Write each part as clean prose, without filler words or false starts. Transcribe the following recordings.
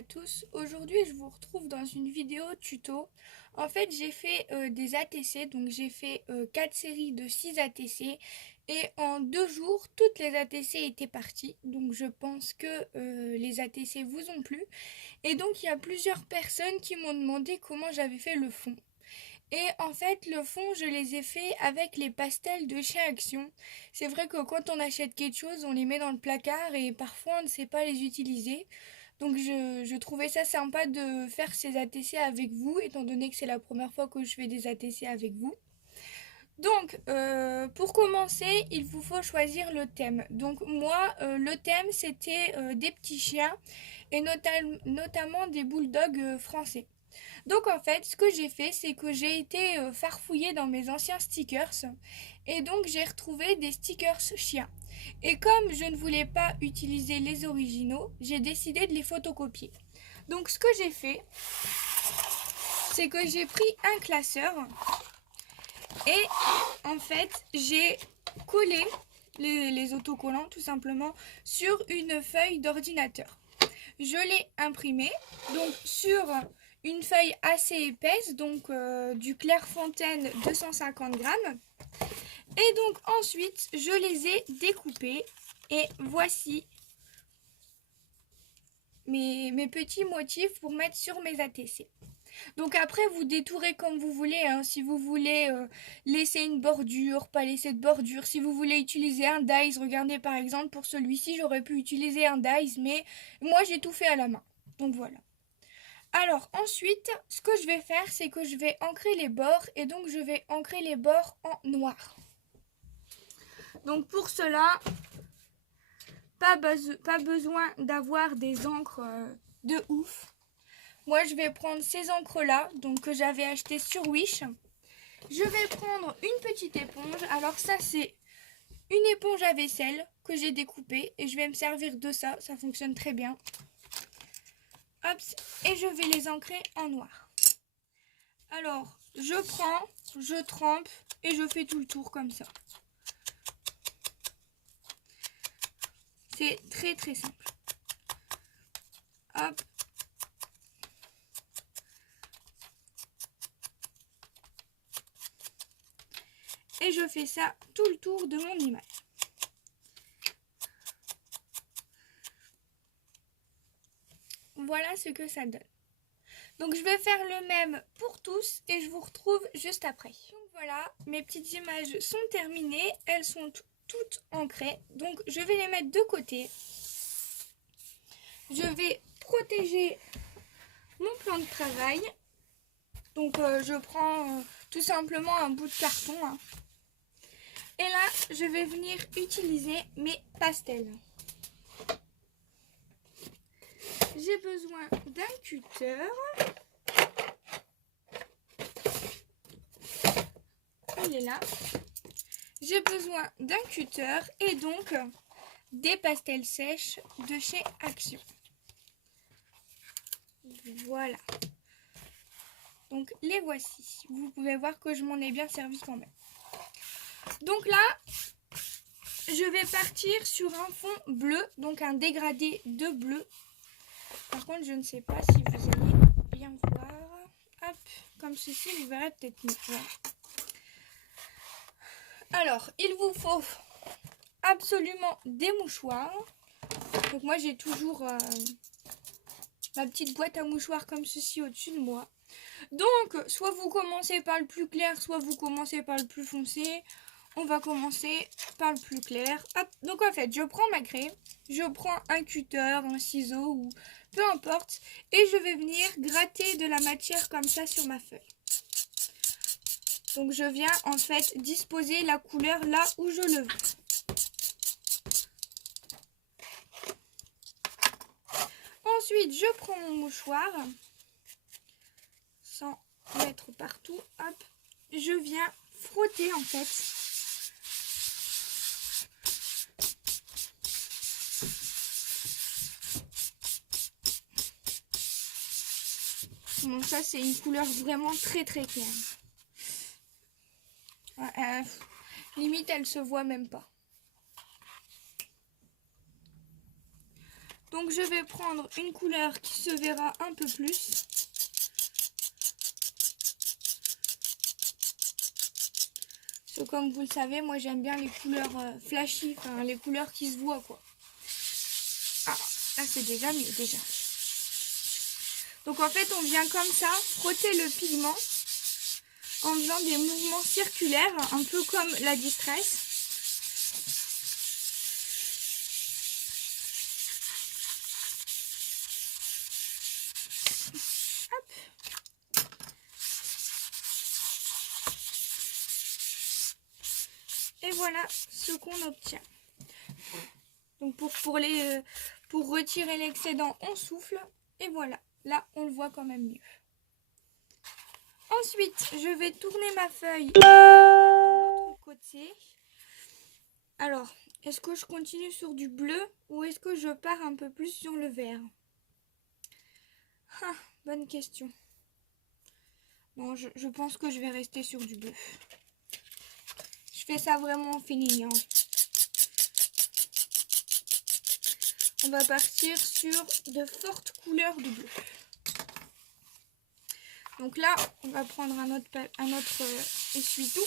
à tous, aujourd'hui je vous retrouve dans une vidéo tuto. En fait j'ai fait des ATC, donc j'ai fait 4 séries de 6 ATC et en 2 jours toutes les ATC étaient parties, donc je pense que les ATC vous ont plu. Et donc il y a plusieurs personnes qui m'ont demandé comment j'avais fait le fond. Et en fait, le fond, je les ai fait avec les pastels de chez Action. C'est vrai que quand on achète quelque chose, on les met dans le placard et parfois on ne sait pas les utiliser. Donc je trouvais ça sympa de faire ces ATC avec vous, étant donné que c'est la première fois que je fais des ATC avec vous. Donc, pour commencer, il vous faut choisir le thème. Donc moi, le thème, c'était des petits chiens, et notamment des bulldogs français. Donc en fait, ce que j'ai fait, c'est que j'ai été farfouillée dans mes anciens stickers et donc j'ai retrouvé des stickers chiens. Et comme je ne voulais pas utiliser les originaux, j'ai décidé de les photocopier. Donc ce que j'ai fait, c'est que j'ai pris un classeur et en fait, j'ai collé les autocollants tout simplement sur une feuille d'ordinateur. Je l'ai imprimé donc sur une feuille assez épaisse, donc du Clairefontaine 250 grammes. Et donc ensuite, je les ai découpés et voici mes petits motifs pour mettre sur mes ATC. Donc après, vous détourez comme vous voulez, hein. Si vous voulez laisser une bordure, pas laisser de bordure. Si vous voulez utiliser un dies, regardez par exemple pour celui-ci, j'aurais pu utiliser un dies, mais moi j'ai tout fait à la main. Donc voilà. Alors ensuite, ce que je vais faire, c'est que je vais ancrer les bords et donc je vais ancrer les bords en noir. Donc pour cela, pas besoin d'avoir des encres de ouf. Moi, je vais prendre ces encres-là, donc que j'avais acheté sur Wish. Je vais prendre une petite éponge. Alors ça, c'est une éponge à vaisselle que j'ai découpée et je vais me servir de ça. Ça fonctionne très bien. Hop, et je vais les ancrer en noir. Alors, je prends, je trempe et je fais tout le tour comme ça. C'est très très simple. Hop. Et je fais ça tout le tour de mon image. Voilà ce que ça donne. Donc je vais faire le même pour tous et je vous retrouve juste après. Donc voilà, mes petites images sont terminées, elles sont toutes ancrées. Donc je vais les mettre de côté. Je vais protéger mon plan de travail. Donc je prends tout simplement un bout de carton. Hein. Et là, je vais venir utiliser mes pastels. J'ai besoin d'un cutter. Il est là. J'ai besoin d'un cutter et donc des pastels sèches de chez Action. Voilà. Donc les voici. Vous pouvez voir que je m'en ai bien servi quand même. Donc là, je vais partir sur un fond bleu, donc un dégradé de bleu. Par contre, je ne sais pas si vous allez bien voir. Hop, comme ceci, vous verrez peut-être mieux. Voilà. Alors, il vous faut absolument des mouchoirs. Donc moi, j'ai toujours ma petite boîte à mouchoirs comme ceci au-dessus de moi. Donc, soit vous commencez par le plus clair, soit vous commencez par le plus foncé. On va commencer par le plus clair. Hop. Donc en fait, je prends ma craie, je prends un cutter, un ciseau ou peu importe. Et je vais venir gratter de la matière comme ça sur ma feuille. Donc je viens en fait disposer la couleur là où je le veux. Ensuite, je prends mon mouchoir, sans mettre partout, hop, je viens frotter en fait. Bon, ça c'est une couleur vraiment très très claire. Limite, elle se voit même pas. Donc je vais prendre une couleur qui se verra un peu plus. Parce que comme vous le savez, moi j'aime bien les couleurs flashy, enfin les couleurs qui se voient quoi. Ah, là c'est déjà mieux déjà. Donc en fait on vient comme ça frotter le pigment en faisant des mouvements circulaires, un peu comme la distress. Hop. Et voilà ce qu'on obtient. Donc pour retirer l'excédent, on souffle. Et voilà, là on le voit quand même mieux. Ensuite, je vais tourner ma feuille de l'autre côté. Alors, est-ce que je continue sur du bleu ou est-ce que je pars un peu plus sur le vert? Ah, bonne question. Bon, je pense que je vais rester sur du bleu. Je fais ça vraiment en feeling, hein. On va partir sur de fortes couleurs de bleu. Donc là, on va prendre un autre essuie-tout.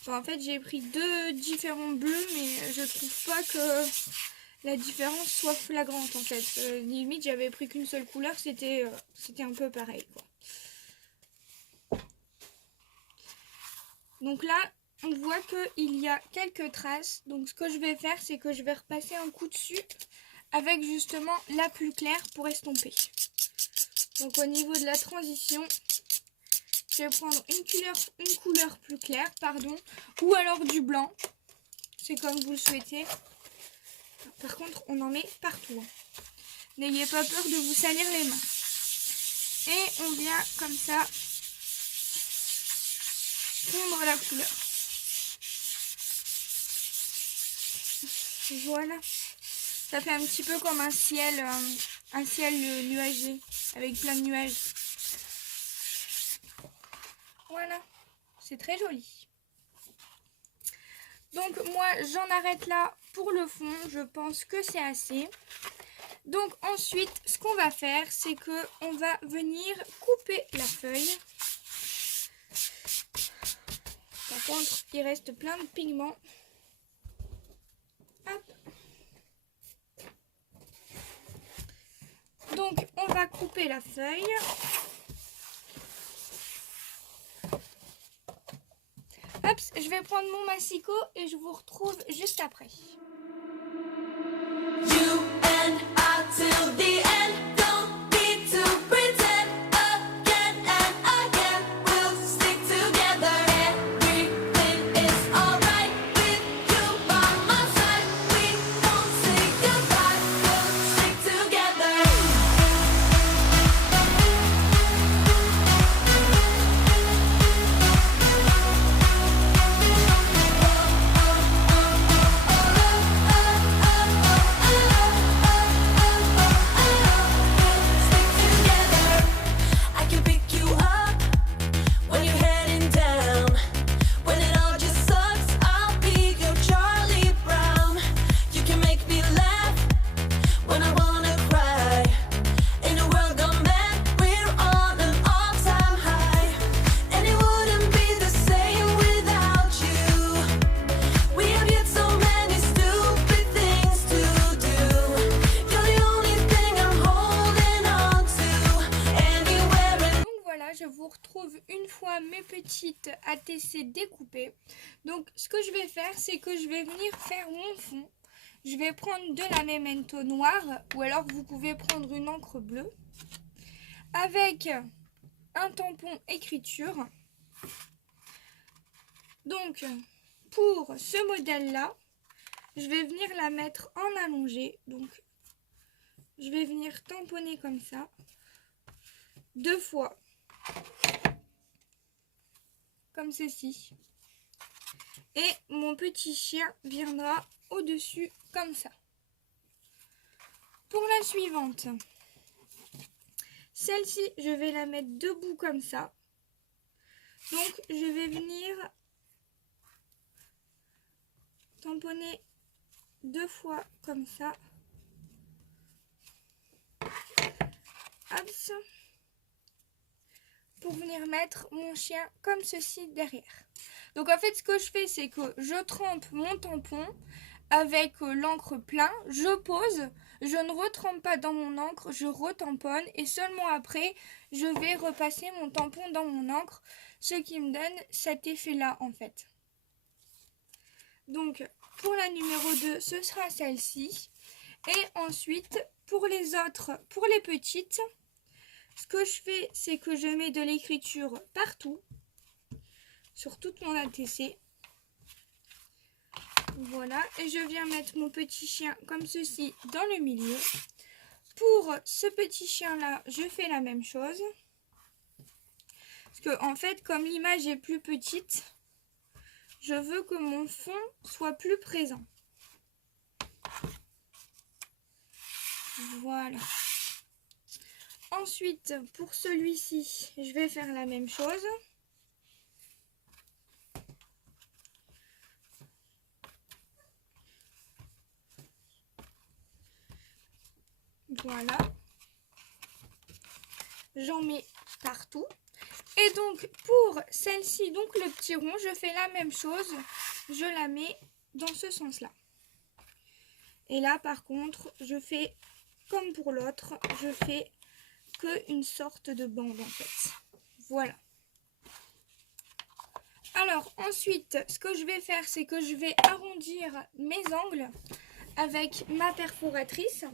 Enfin, en fait, j'ai pris deux différents bleus, mais je trouve pas que la différence soit flagrante en fait. Limite, j'avais pris qu'une seule couleur, c'était un peu pareil, quoi. Donc là, on voit qu'il y a quelques traces. Donc ce que je vais faire, c'est que je vais repasser un coup dessus avec justement la plus claire pour estomper. Donc au niveau de la transition, je vais prendre une couleur plus claire, pardon, ou alors du blanc. C'est comme vous le souhaitez. Par contre, on en met partout. N'ayez pas peur de vous salir les mains. Et on vient comme ça fondre la couleur. Voilà. Ça fait un petit peu comme un ciel nuagé avec plein de nuages. Voilà. C'est très joli. Donc moi j'en arrête là pour le fond. Je pense que c'est assez. Donc ensuite ce qu'on va faire, c'est que on va venir couper la feuille. Par contre, il reste plein de pigments. Hop. Donc, on va couper la feuille. Hop, je vais prendre mon massicot et je vous retrouve juste après. You and I till the end. Don't need to pretend again and again. We'll stick together. Everything is alright with you by my side. We won't say goodbye. We'll stick together. Mes petites ATC découpées. Donc ce que je vais faire, c'est que je vais venir faire mon fond. Je vais prendre de la Memento noire ou alors vous pouvez prendre une encre bleue avec un tampon écriture. Donc pour ce modèle là, je vais venir la mettre en allongé. Donc je vais venir tamponner comme ça 2 fois. Comme ceci. Et mon petit chien viendra au-dessus comme ça. Pour la suivante, Celle-ci, je vais la mettre debout comme ça. Donc, je vais venir tamponner 2 fois comme ça. Hop. Pour venir mettre mon chien comme ceci derrière. Donc en fait ce que je fais c'est que je trempe mon tampon avec l'encre plein, je pose, je ne retrempe pas dans mon encre, je retamponne et seulement après je vais repasser mon tampon dans mon encre, ce qui me donne cet effet là en fait. Donc pour la numéro 2 ce sera celle-ci et ensuite pour les autres, pour les petites, ce que je fais, c'est que je mets de l'écriture partout, sur toute mon ATC. Voilà, et je viens mettre mon petit chien comme ceci dans le milieu. Pour ce petit chien-là, je fais la même chose. Parce que, en fait, comme l'image est plus petite, je veux que mon fond soit plus présent. Voilà. Ensuite, pour celui-ci, je vais faire la même chose. Voilà. J'en mets partout. Et donc, pour celle-ci, donc le petit rond, je fais la même chose. Je la mets dans ce sens-là. Et là, par contre, je fais comme pour l'autre, je fais une sorte de bande en fait. Voilà. Alors ensuite, ce que je vais faire, c'est que je vais arrondir mes angles avec ma perforatrice.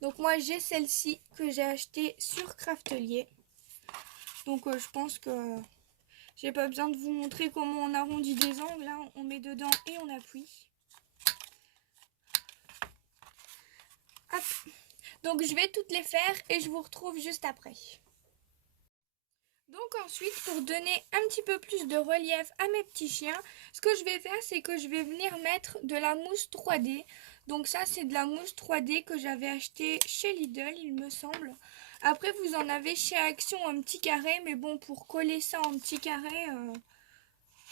Donc moi j'ai celle-ci que j'ai achetée sur Craftelier. Donc je pense que j'ai pas besoin de vous montrer comment on arrondit des angles. Hein. On met dedans et on appuie. Hop. Donc je vais toutes les faire et je vous retrouve juste après. Donc ensuite, pour donner un petit peu plus de relief à mes petits chiens, ce que je vais faire, c'est que je vais venir mettre de la mousse 3D. Donc ça, c'est de la mousse 3D que j'avais acheté chez Lidl, il me semble. Après, vous en avez chez Action un petit carré, mais bon, pour coller ça en petit carré,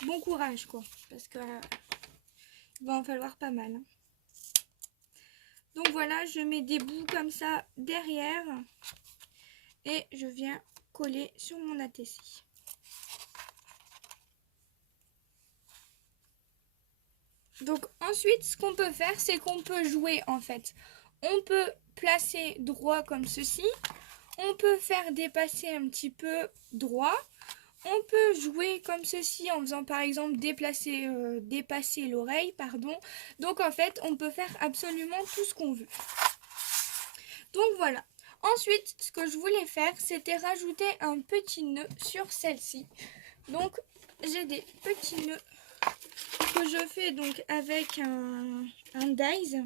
bon courage quoi, parce que il va en falloir pas mal. Hein. Donc voilà, je mets des bouts comme ça derrière et je viens coller sur mon ATC. Donc ensuite, ce qu'on peut faire, c'est qu'on peut jouer en fait. On peut placer droit comme ceci. On peut faire dépasser un petit peu droit. On peut jouer comme ceci en faisant par exemple dépasser l'oreille, pardon. Donc en fait, on peut faire absolument tout ce qu'on veut. Donc voilà. Ensuite, ce que je voulais faire, c'était rajouter un petit nœud sur celle-ci. Donc, j'ai des petits nœuds que je fais donc avec un dies,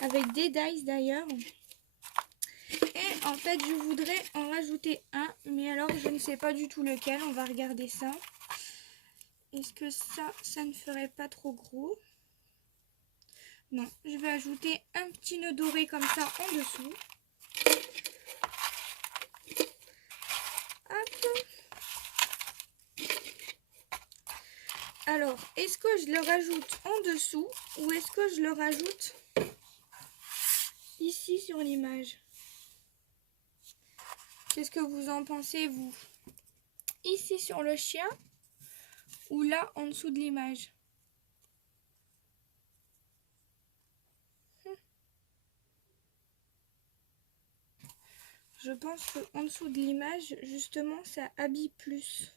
avec des dies d'ailleurs. Et en fait, je voudrais en rajouter un, mais alors je ne sais pas du tout lequel. On va regarder ça. Est-ce que ça ne ferait pas trop gros? Non, je vais ajouter un petit nœud doré comme ça en dessous. Hop. Alors, est-ce que je le rajoute en dessous ou est-ce que je le rajoute ici sur l'image? Qu'est-ce que vous en pensez, vous? Ici sur le chien ou là en dessous de l'image? Je pense qu'en dessous de l'image, justement, ça habille plus.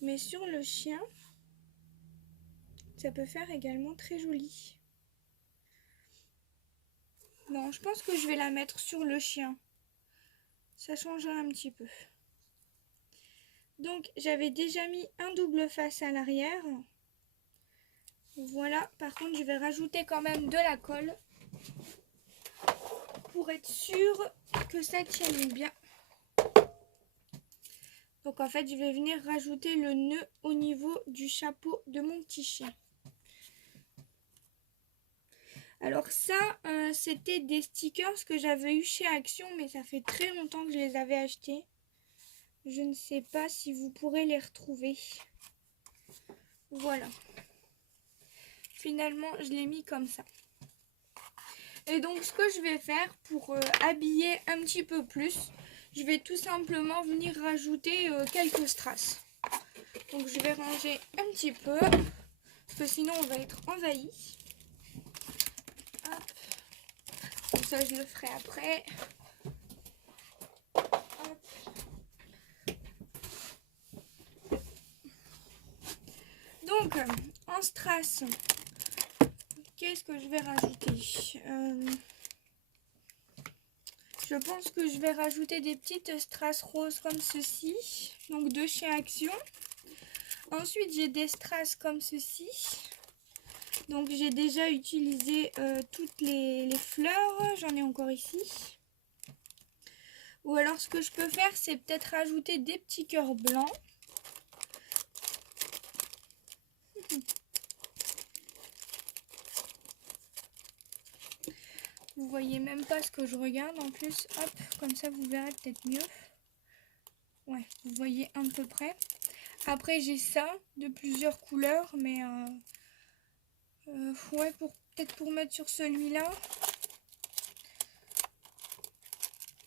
Mais sur le chien, ça peut faire également très joli. Non, je pense que je vais la mettre sur le chien. Ça changera un petit peu. Donc, j'avais déjà mis un double face à l'arrière. Voilà, par contre, je vais rajouter quand même de la colle pour être sûr que ça tienne bien. Donc, en fait, je vais venir rajouter le nœud au niveau du chapeau de mon petit chien. Alors ça, c'était des stickers que j'avais eu chez Action, mais ça fait très longtemps que je les avais achetés. Je ne sais pas si vous pourrez les retrouver. Voilà. Finalement, je l'ai mis comme ça. Et donc, ce que je vais faire pour habiller un petit peu plus, je vais tout simplement venir rajouter quelques strass. Donc, je vais ranger un petit peu, parce que sinon, on va être envahi. Hop. Donc ça, je le ferai après. Hop. Donc, en strass, qu'est-ce que je vais rajouter? Je pense que je vais rajouter des petites strass roses comme ceci, donc de chez Action. Ensuite, j'ai des strass comme ceci. Donc, j'ai déjà utilisé toutes les fleurs. J'en ai encore ici. Ou alors, ce que je peux faire, c'est peut-être rajouter des petits cœurs blancs. Vous voyez même pas ce que je regarde en plus. Hop, comme ça, vous verrez peut-être mieux. Ouais, vous voyez à peu près. Après, j'ai ça de plusieurs couleurs, mais ouais, peut-être pour mettre sur celui-là.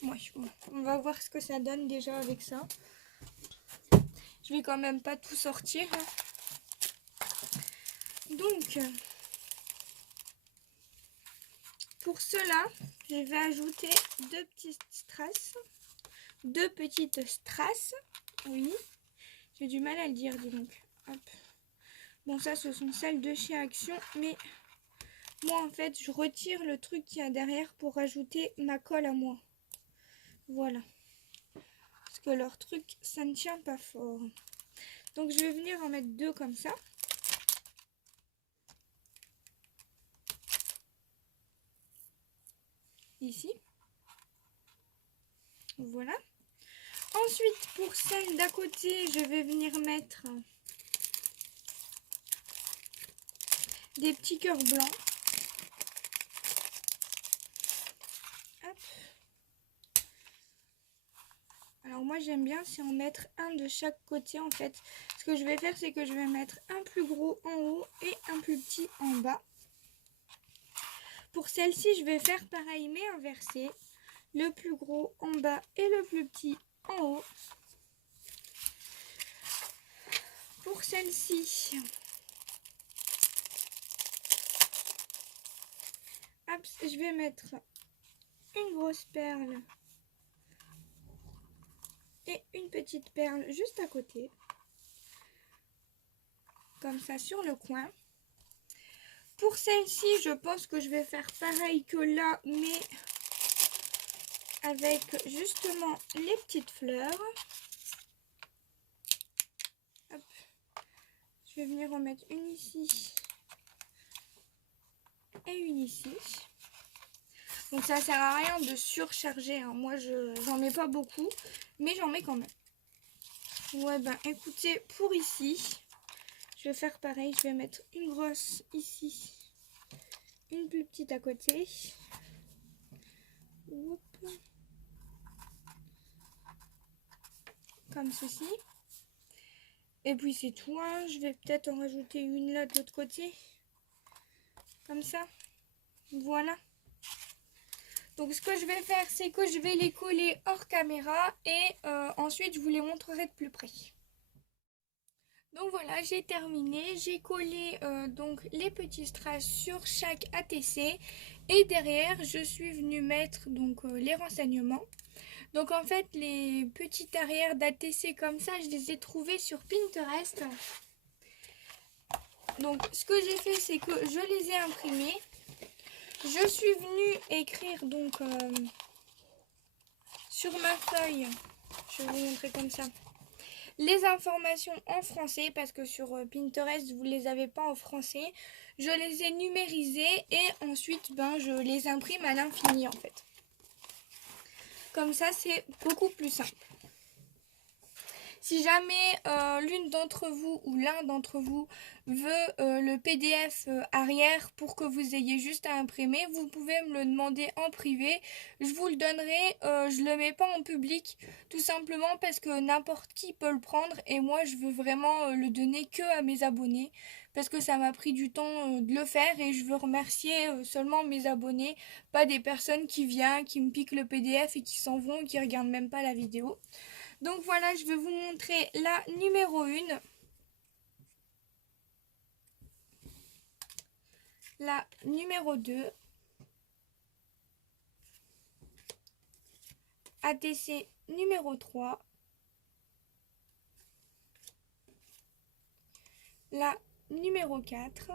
Ouais, on va voir ce que ça donne déjà avec ça. Je vais quand même pas tout sortir. Donc, pour cela, je vais ajouter deux petites strass. Oui, j'ai du mal à le dire, dis donc. Hop. Bon, ça, ce sont celles de chez Action, mais moi, en fait, je retire le truc qu'il y a derrière pour rajouter ma colle à moi. Voilà. Parce que leur truc, ça ne tient pas fort. Donc, je vais venir en mettre deux comme ça. Ici. Voilà. Ensuite, pour celle d'à côté, je vais venir mettre des petits cœurs blancs. Hop. Alors moi j'aime bien c'est en mettre un de chaque côté en fait. Ce que je vais faire c'est que je vais mettre un plus gros en haut et un plus petit en bas. Pour celle-ci je vais faire pareil mais inversé. Le plus gros en bas et le plus petit en haut. Pour celle-ci, je vais mettre une grosse perle et une petite perle juste à côté. Comme ça sur le coin. Pour celle-ci, je pense que je vais faire pareil que là, mais avec justement les petites fleurs. Hop. Je vais venir en mettre une ici et une ici. Donc ça sert à rien de surcharger, hein. Moi j'en mets pas beaucoup, mais j'en mets quand même. Ouais ben écoutez, pour ici, je vais faire pareil, je vais mettre une grosse ici, une plus petite à côté. Hop. Comme ceci. Et puis c'est tout, hein. Je vais peut-être en rajouter une là de l'autre côté. Comme ça. Voilà. Donc ce que je vais faire, c'est que je vais les coller hors caméra et ensuite je vous les montrerai de plus près. Donc voilà, j'ai terminé. J'ai collé donc les petits strass sur chaque ATC et derrière je suis venue mettre donc les renseignements. Donc en fait les petites arrières d'ATC comme ça, je les ai trouvées sur Pinterest. Donc ce que j'ai fait, c'est que je les ai imprimés. Je suis venue écrire donc sur ma feuille, je vais vous montrer comme ça, les informations en français parce que sur Pinterest vous les avez pas en français. Je les ai numérisées et ensuite ben, je les imprime à l'infini en fait. Comme ça c'est beaucoup plus simple. Si jamais l'une d'entre vous ou l'un d'entre vous veut le PDF arrière pour que vous ayez juste à imprimer, vous pouvez me le demander en privé. Je vous le donnerai, je le mets pas en public, tout simplement parce que n'importe qui peut le prendre et moi je veux vraiment le donner que à mes abonnés parce que ça m'a pris du temps de le faire et je veux remercier seulement mes abonnés, pas des personnes qui viennent, qui me piquent le PDF et qui s'en vont, qui regardent même pas la vidéo. Donc voilà, je vais vous montrer la numéro 1, la numéro 2, ATC numéro 3, la numéro 4,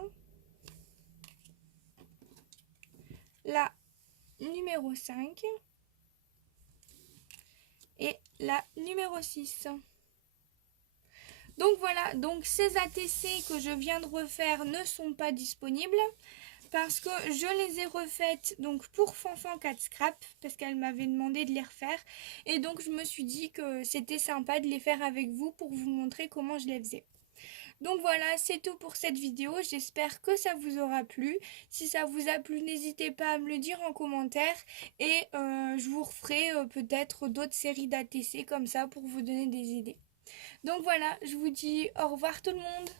la numéro 5 et la numéro 6. Donc voilà, donc ces ATC que je viens de refaire ne sont pas disponibles parce que je les ai refaites donc pour Fanfan 4 Scrap parce qu'elle m'avait demandé de les refaire et donc je me suis dit que c'était sympa de les faire avec vous pour vous montrer comment je les faisais. Donc voilà, c'est tout pour cette vidéo, j'espère que ça vous aura plu. Si ça vous a plu, n'hésitez pas à me le dire en commentaire et je vous referai peut-être d'autres séries d'ATC comme ça pour vous donner des idées. Donc voilà, je vous dis au revoir tout le monde.